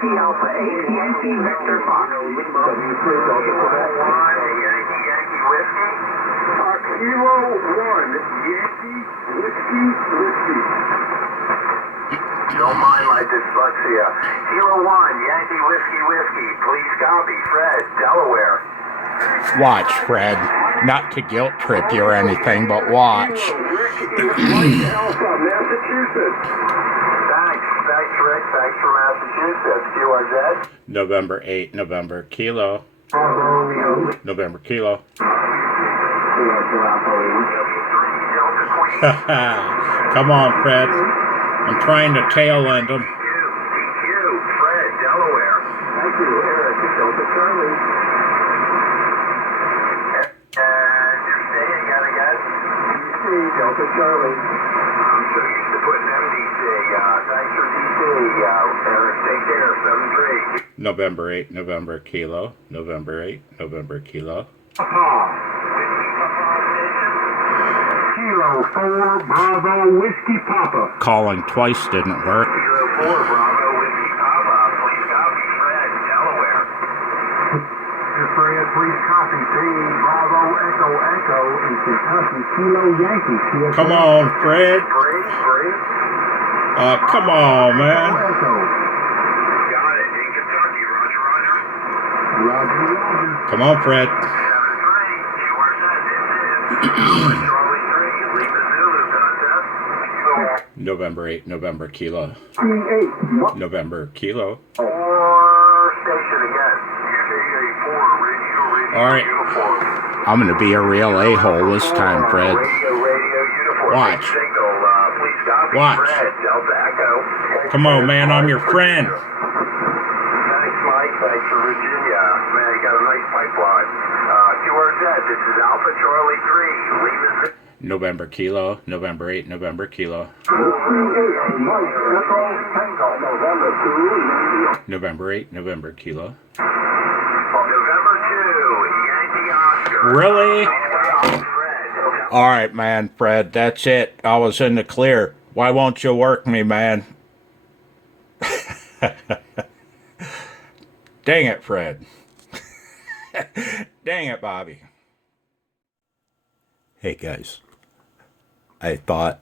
Whiskey Alpha 8, Yankee Victor Fox. Yankee Whiskey. Kilo 1, Yankee Whiskey. Don't mind my dyslexia. Kilo 1, Yankee Whiskey. Please copy. Fred, Delaware. Watch, Fred. Not to guilt trip you or anything, but watch. Alpha, Massachusetts. Thanks, Rick. Thanks for Massachusetts. QRZ. November 8, November Kilo. November Kilo. Come on, Fred. I'm trying to tail end him. DQ, Fred, Delaware. Thank you, Eric. Delta Charlie. And your state again? DC, Delta Charlie. I'm so used to putting MDC. Thanks for DC. Eric, take care. 7-3. November 8, November Kilo. November 8, November Kilo. Kilo 4, Bravo, Whiskey Papa. Calling twice didn't work. Kilo 4, Bravo, Whiskey Papa. Please copy, Fred, Delaware. Fred, please copy, C, Bravo, Echo, in Kentucky, Kilo Yankee. Come on, Fred. Break. Come on, man. Echo. Got it, in Kentucky, Roger. Come on, Fred. 7-3, QRZ, this is Charlie 3, Lima Zulu contest. November 8, November Kilo. 8. November Kilo. Or station again. KA4, radio, All right. uniform. I'm going to be a real a-hole this time, Fred. Radio, uniform. Watch. Signal, please copy. Watch. Fred, Delta Echo. Come on, man. I'm your friend. Thanks, Mike. Thanks for Virginia. Man, you got a nice pipeline. QRZ, this is Alpha Charlie 3. Lima. November Kilo. November 8, November Kilo. November 8, November Kilo. November 2, Yankee Oscar. Really? Fred. All right, man, Fred. That's it. I was in the clear. Why won't you work me, man? Dang it, Fred. Dang it, Bobby. Hey, guys. I thought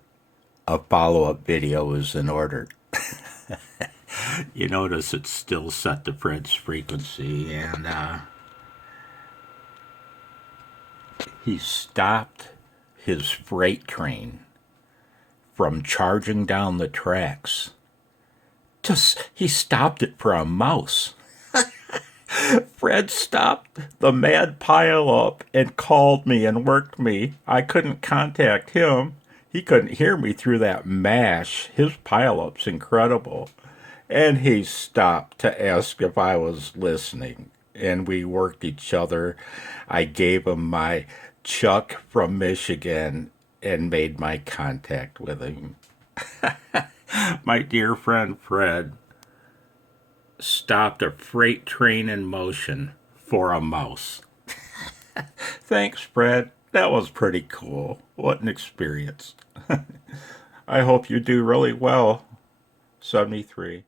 a follow-up video was in order. You notice it's still set to Fred's frequency, and he stopped his freight train from charging down the tracks. He stopped it for a mouse. Fred stopped the mad pileup and called me and worked me. I couldn't contact him. He couldn't hear me through that mash. His pileup's incredible. And he stopped to ask if I was listening. And we worked each other. I gave him my Chuck from Michigan and made my contact with him. My dear friend Fred stopped a freight train in motion for a mouse. Thanks, Fred. That was pretty cool. What an experience. I hope you do really well. 73.